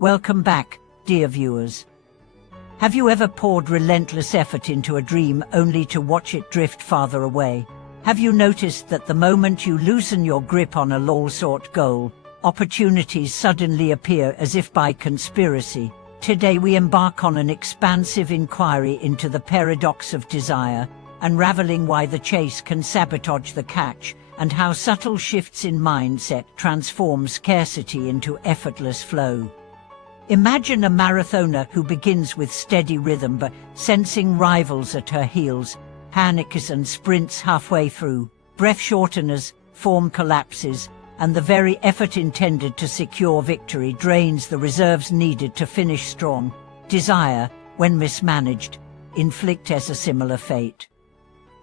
Welcome back, dear viewers. Have you ever poured relentless effort into a dream only to watch it drift farther away? Have you noticed that the moment you loosen your grip on a long-sought goal, opportunities suddenly appear as if by conspiracy? Today we embark on an expansive inquiry into the paradox of desire, unraveling why the chase can sabotage the catch, and how subtle shifts in mindset transform scarcity into effortless flow. Imagine a marathoner who begins with steady rhythm but, sensing rivals at her heels, panics and sprints halfway through. Breath shorteners, form collapses, and the very effort intended to secure victory drains the reserves needed to finish strong. Desire, when mismanaged, inflicts a similar fate.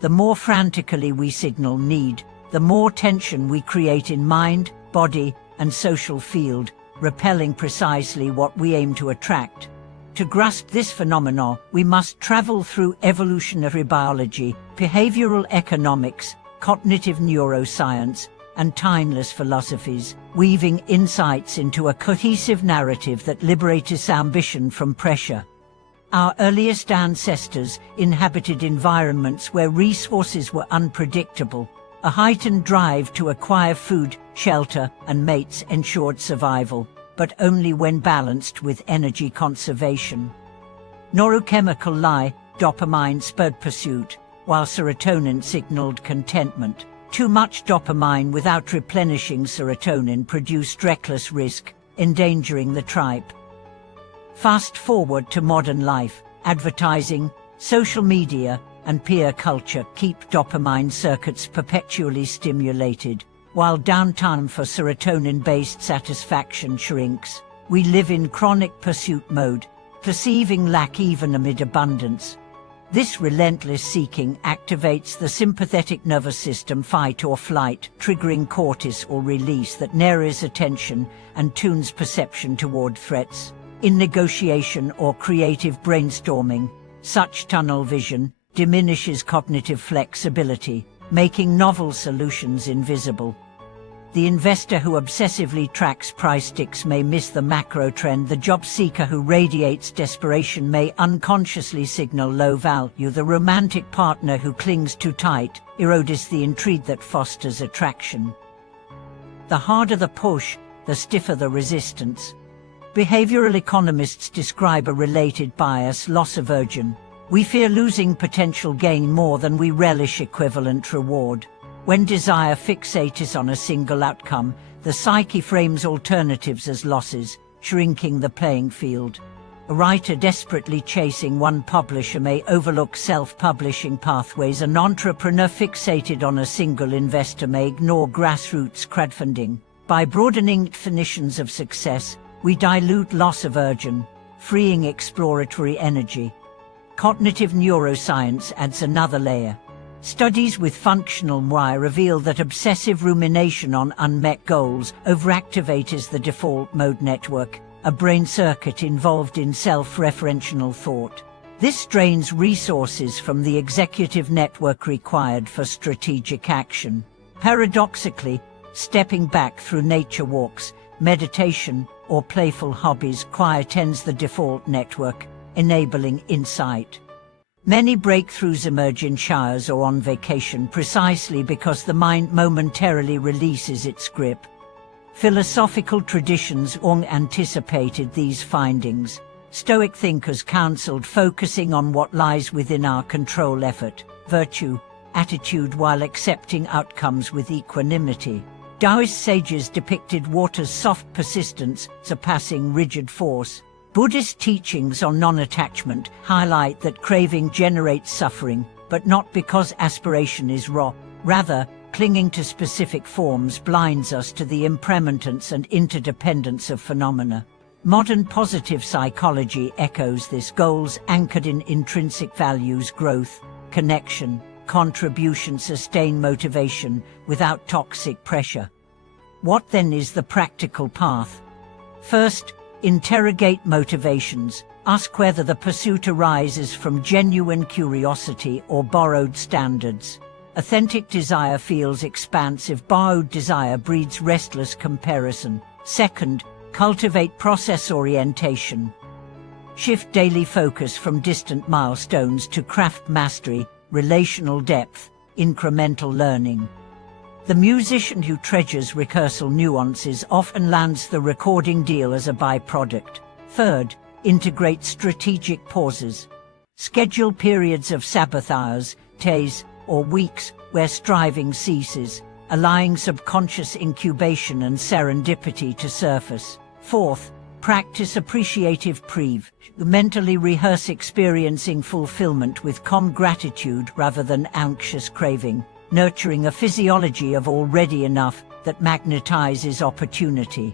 The more frantically we signal need, the more tension we create in mind, body, and social field, repelling precisely what we aim to attract. To grasp this phenomenon, we must travel through evolutionary biology, behavioral economics, cognitive neuroscience, and timeless philosophies, weaving insights into a cohesive narrative that liberates ambition from pressure. Our earliest ancestors inhabited environments where resources were unpredictable. A heightened drive to acquire food, shelter, and mates ensured survival, but only when balanced with energy conservation. Neurochemical high dopamine spurred pursuit, while serotonin signaled contentment. Too much dopamine without replenishing serotonin produced reckless risk, endangering the tribe. Fast forward to modern life, advertising, social media, and peer culture keep dopamine circuits perpetually stimulated, while downtime for serotonin-based satisfaction shrinks. We live in chronic pursuit mode, perceiving lack even amid abundance. This relentless seeking activates the sympathetic nervous system fight or flight, triggering cortisol release that narrows attention and tunes perception toward threats. In negotiation or creative brainstorming, such tunnel vision diminishes cognitive flexibility, making novel solutions invisible. The investor who obsessively tracks price ticks may miss the macro trend. The job seeker who radiates desperation may unconsciously signal low value. The romantic partner who clings too tight erodes the intrigue that fosters attraction. The harder the push, the stiffer the resistance. Behavioral economists describe a related bias: loss aversion. We fear losing potential gain more than we relish equivalent reward. When desire fixates on a single outcome, the psyche frames alternatives as losses, shrinking the playing field. A writer desperately chasing one publisher may overlook self-publishing pathways. An entrepreneur fixated on a single investor may ignore grassroots crowdfunding. By broadening definitions of success, we dilute loss aversion, freeing exploratory energy. Cognitive neuroscience adds another layer. Studies with functional MRI reveal that obsessive rumination on unmet goals overactivates the default mode network, a brain circuit involved in self-referential thought. This drains resources from the executive network required for strategic action. Paradoxically, stepping back through nature walks, meditation, or playful hobbies quietens the default network, enabling insight. Many breakthroughs emerge in showers or on vacation precisely because the mind momentarily releases its grip. Philosophical traditions long anticipated these findings. Stoic thinkers counseled focusing on what lies within our control: effort, virtue, attitude, while accepting outcomes with equanimity. Taoist sages depicted water's soft persistence, surpassing rigid force. Buddhist teachings on non-attachment highlight that craving generates suffering, but not because aspiration is raw. Rather, clinging to specific forms blinds us to the impermanence and interdependence of phenomena. Modern positive psychology echoes this. Goals anchored in intrinsic values, growth, connection, contribution sustain motivation without toxic pressure. What then is the practical path? First, interrogate motivations. Ask whether the pursuit arises from genuine curiosity or borrowed standards. Authentic desire feels expansive. Borrowed desire breeds restless comparison. Second, Cultivate process orientation. Shift daily focus from distant milestones to craft mastery, relational depth, incremental learning. The musician who treasures rehearsal nuances often lands the recording deal as a byproduct. Third, integrate strategic pauses. Schedule periods of Sabbath hours, days, or weeks where striving ceases, allowing subconscious incubation and serendipity to surface. Fourth, practice appreciative prive. Mentally rehearse experiencing fulfillment with calm gratitude rather than anxious craving, nurturing a physiology of already enough that magnetizes opportunity.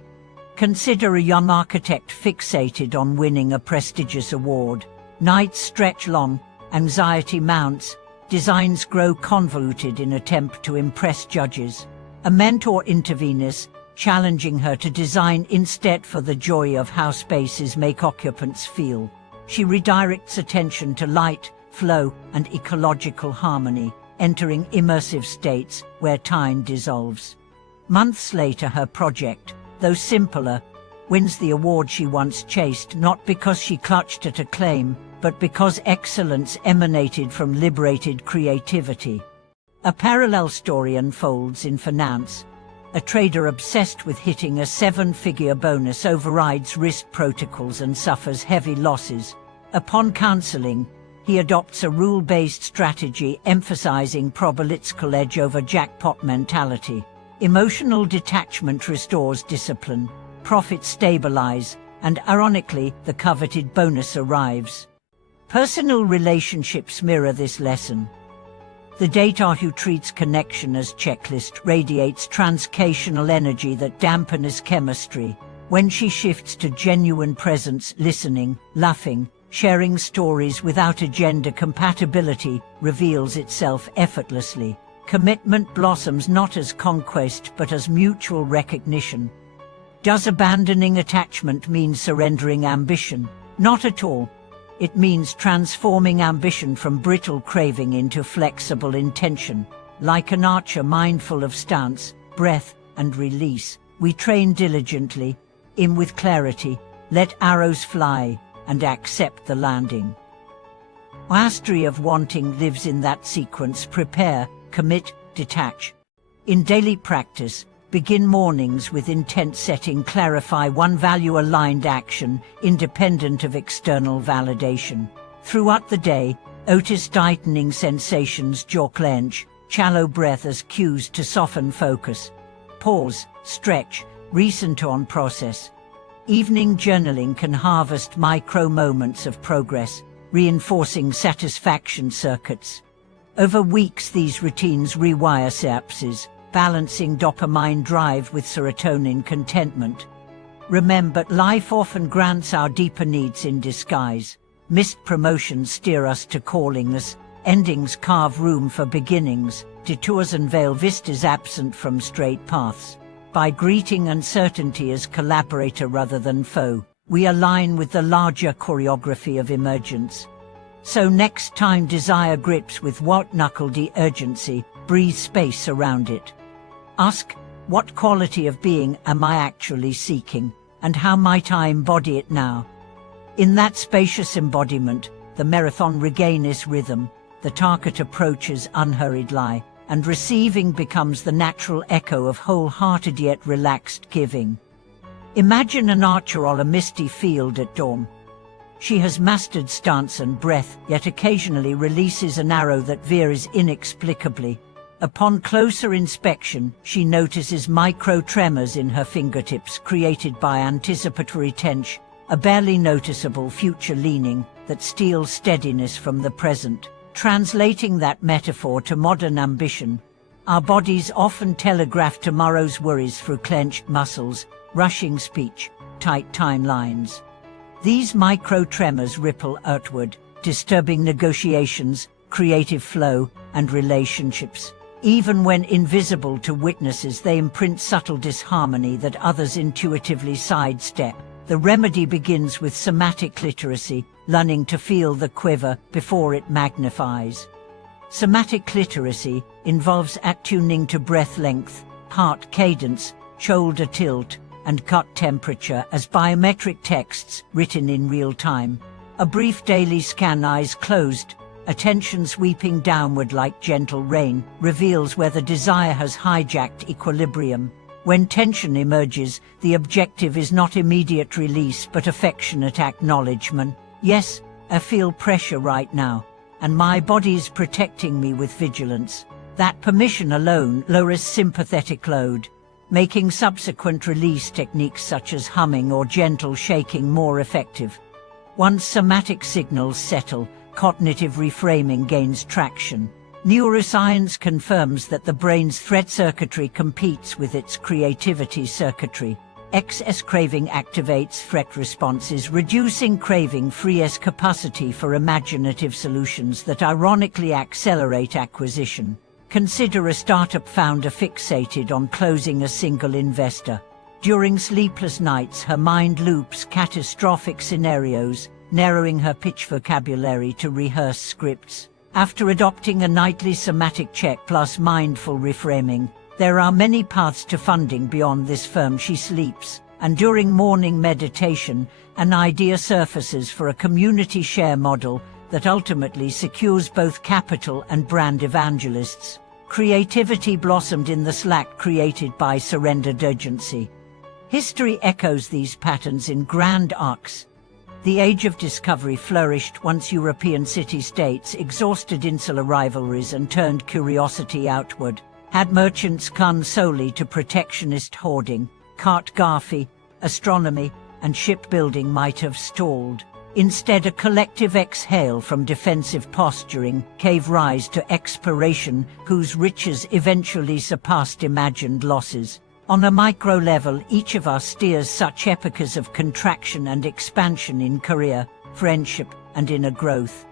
Consider a young architect fixated on winning a prestigious award. Nights stretch long, anxiety mounts, designs grow convoluted in attempt to impress judges. A mentor intervenes, challenging her to design instead for the joy of how spaces make occupants feel. She redirects attention to light, flow, and ecological harmony, entering immersive states where time dissolves. Months later, her project, though simpler, wins the award she once chased, not because she clutched at acclaim, but because excellence emanated from liberated creativity. A parallel story unfolds in finance. A trader obsessed with hitting a seven-figure bonus overrides risk protocols and suffers heavy losses. Upon counseling, he adopts a rule-based strategy emphasizing probabilistical edge over jackpot mentality. Emotional detachment restores discipline, profits stabilize, and ironically, the coveted bonus arrives. Personal relationships mirror this lesson. The data who treats connection as checklist radiates transcational energy that dampens chemistry. When she shifts to genuine presence, listening, laughing, sharing stories without agenda, compatibility reveals itself effortlessly. Commitment blossoms not as conquest but as mutual recognition. Does abandoning attachment mean surrendering ambition? Not at all. It means transforming ambition from brittle craving into flexible intention. Like an archer mindful of stance, breath, and release, we train diligently, aim with clarity, let arrows fly, and accept the landing. Mastery of wanting lives in that sequence: prepare, commit, detach. In daily practice, begin mornings with intent setting. Clarify one value-aligned action, independent of external validation. Throughout the day, notice tightening sensations, jaw clench, shallow breath as cues to soften focus. Pause, stretch, recenter on process. Evening journaling can harvest micro moments of progress, reinforcing satisfaction circuits. Over weeks, these routines rewire synapses, balancing dopamine drive with serotonin contentment. Remember, life often grants our deeper needs in disguise. Missed promotions steer us to callingness, endings carve room for beginnings, detours unveil vistas absent from straight paths. By greeting uncertainty as collaborator rather than foe, we align with the larger choreography of emergence. So next time desire grips with white-knuckled urgency, breathe space around it. Ask, what quality of being am I actually seeking, and how might I embody it now? In that spacious embodiment, the marathon regains rhythm, the target approaches unhurried lie, and receiving becomes the natural echo of wholehearted yet relaxed giving. Imagine an archer on a misty field at dawn. She has mastered stance and breath, yet occasionally releases an arrow that veers inexplicably. Upon closer inspection, she notices micro-tremors in her fingertips created by anticipatory tension, a barely noticeable future leaning that steals steadiness from the present. Translating that metaphor to modern ambition, our bodies often telegraph tomorrow's worries through clenched muscles, rushing speech, tight timelines. These micro-tremors ripple outward, disturbing negotiations, creative flow, and relationships. Even when invisible to witnesses, they imprint subtle disharmony that others intuitively sidestep. The remedy begins with somatic literacy, learning to feel the quiver before it magnifies. Somatic literacy involves attuning to breath length, heart cadence, shoulder tilt, and gut temperature as biometric texts written in real time. A brief daily scan, eyes closed, attention sweeping downward like gentle rain, reveals whether desire has hijacked equilibrium. When tension emerges, the objective is not immediate release but affectionate acknowledgement. Yes, I feel pressure right now, and my body's protecting me with vigilance. That permission alone lowers sympathetic load, making subsequent release techniques such as humming or gentle shaking more effective. Once somatic signals settle, cognitive reframing gains traction. Neuroscience confirms that the brain's threat circuitry competes with its creativity circuitry. Excess craving activates threat responses, reducing craving-free's capacity for imaginative solutions that ironically accelerate acquisition. Consider a startup founder fixated on closing a single investor. During sleepless nights, her mind loops catastrophic scenarios, narrowing her pitch vocabulary to rehearse scripts. After adopting a nightly somatic check plus mindful reframing, there are many paths to funding beyond this firm. She sleeps, and during morning meditation, an idea surfaces for a community share model that ultimately secures both capital and brand evangelists. Creativity blossomed in the slack created by surrendered urgency. History echoes these patterns in grand arcs. The age of discovery flourished once European city-states exhausted insular rivalries and turned curiosity outward. Had merchants clung solely to protectionist hoarding, cartography, astronomy, and shipbuilding might have stalled. Instead, a collective exhale from defensive posturing gave rise to exploration, whose riches eventually surpassed imagined losses. On a micro level, each of us steers such epochas of contraction and expansion in career, friendship, and inner growth.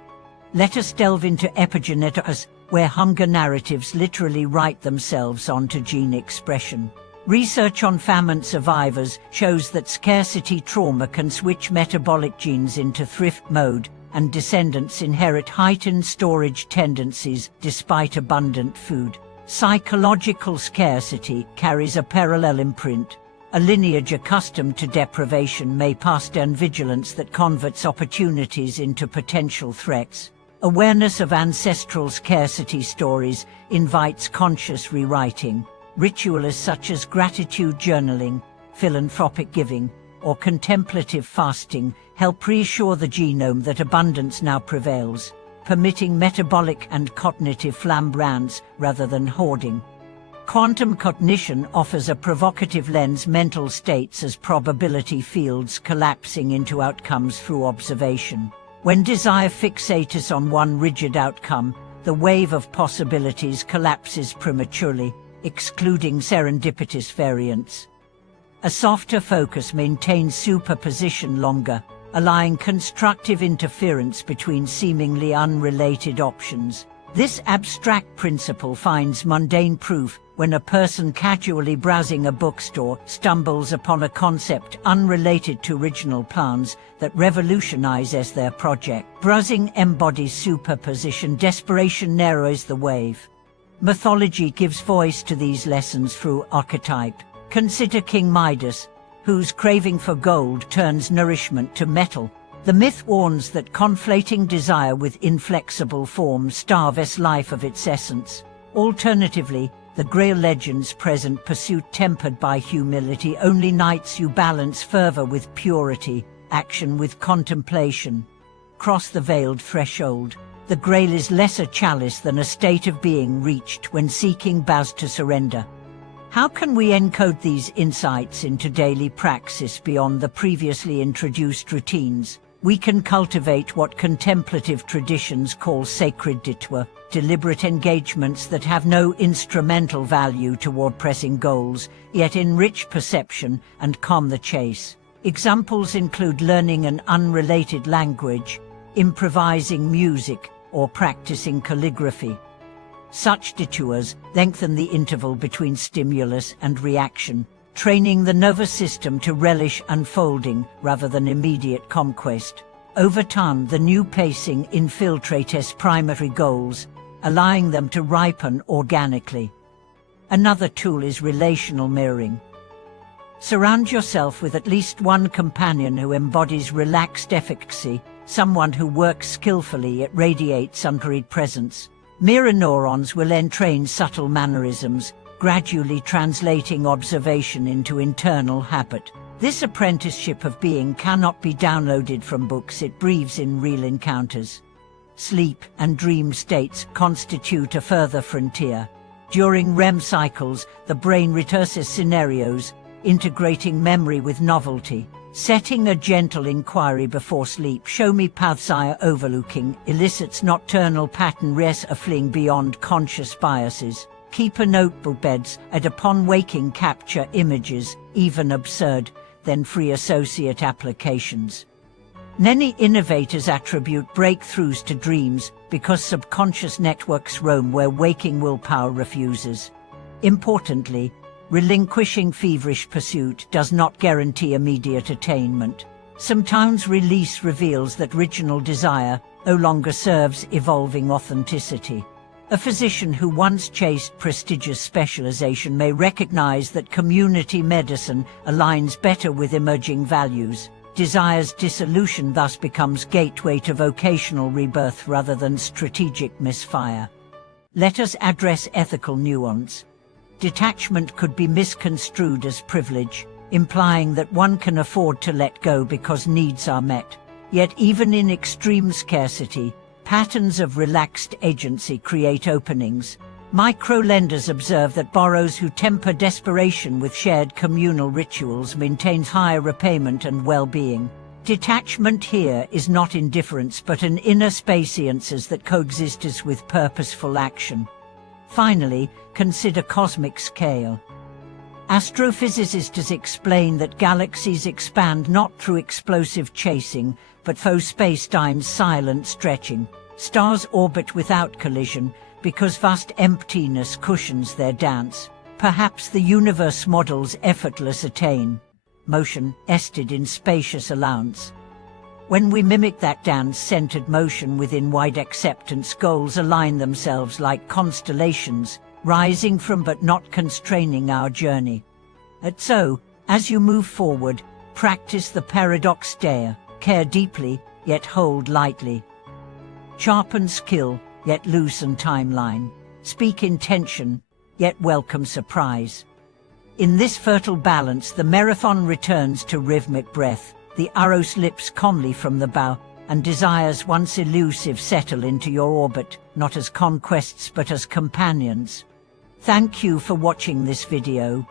Let us delve into epigenetics, where hunger narratives literally write themselves onto gene expression. Research on famine survivors shows that scarcity trauma can switch metabolic genes into thrift mode, and descendants inherit heightened storage tendencies despite abundant food. Psychological scarcity carries a parallel imprint. A lineage accustomed to deprivation may pass down vigilance that converts opportunities into potential threats. Awareness of ancestral scarcity stories invites conscious rewriting. Rituals such as gratitude journaling, philanthropic giving, or contemplative fasting help reassure the genome that abundance now prevails, permitting metabolic and cognitive flamboyance rather than hoarding. Quantum cognition offers a provocative lens: mental states as probability fields collapsing into outcomes through observation. When desire fixates on one rigid outcome, the wave of possibilities collapses prematurely, excluding serendipitous variants. A softer focus maintains superposition longer, allowing constructive interference between seemingly unrelated options. This abstract principle finds mundane proof when a person casually browsing a bookstore stumbles upon a concept unrelated to original plans that revolutionizes their project. Browsing embodies superposition. Desperation narrows the wave. Mythology gives voice to these lessons through archetype. Consider King Midas, whose craving for gold turns nourishment to metal. The myth warns that conflating desire with inflexible form starves life of its essence. Alternatively, the Grail legends present pursuit tempered by humility only knights you balance fervor with purity, action with contemplation. Cross the veiled threshold. The Grail is less a chalice than a state of being reached when seeking bows to surrender. How can we encode these insights into daily praxis beyond the previously introduced routines? We can cultivate what contemplative traditions call sacred detour, deliberate engagements that have no instrumental value toward pressing goals, yet enrich perception and calm the chase. Examples include learning an unrelated language, improvising music, or practicing calligraphy. Such detours lengthen the interval between stimulus and reaction, training the nervous system to relish unfolding rather than immediate conquest. Over time, the new pacing infiltrates primary goals, allowing them to ripen organically. Another tool is relational mirroring. Surround yourself with at least one companion who embodies relaxed efficacy, someone who works skillfully yet radiates unhurried presence. Mirror neurons will entrain subtle mannerisms, gradually translating observation into internal habit. This apprenticeship of being cannot be downloaded from books, it breathes in real encounters. Sleep and dream states constitute a further frontier. During REM cycles, the brain rehearses scenarios, integrating memory with novelty. Setting a gentle inquiry before sleep, show me paths I overlooking, elicits nocturnal pattern fleeing beyond conscious biases. Keep a notebook beds, and upon waking capture images, even absurd, then free associate applications. Many innovators attribute breakthroughs to dreams because subconscious networks roam where waking willpower refuses. Importantly, relinquishing feverish pursuit does not guarantee immediate attainment. Sometimes release reveals that original desire no longer serves evolving authenticity. A physician who once chased prestigious specialization may recognize that community medicine aligns better with emerging values. Desire's dissolution thus becomes gateway to vocational rebirth rather than strategic misfire. Let us address ethical nuance. Detachment could be misconstrued as privilege, implying that one can afford to let go because needs are met. Yet even in extreme scarcity, patterns of relaxed agency create openings. Micro-lenders observe that borrowers who temper desperation with shared communal rituals maintains higher repayment and well-being. Detachment here is not indifference but an inner spaciousness that coexists with purposeful action. Finally, consider cosmic scale. Astrophysicists explain that galaxies expand not through explosive chasing, but through space-time's silent stretching. Stars orbit without collision, because vast emptiness cushions their dance. Perhaps the universe models effortless motion, ested in spacious allowance. When we mimic that dance-centered motion within wide acceptance, goals align themselves like constellations, rising from but not constraining our journey. And so, as you move forward, practice the paradox dare, care deeply, yet hold lightly. Sharpen skill, yet loosen timeline. Speak intention, yet welcome surprise. In this fertile balance, the marathon returns to rhythmic breath, the arrow slips calmly from the bow, and desires once elusive settle into your orbit, not as conquests but as companions. Thank you for watching this video.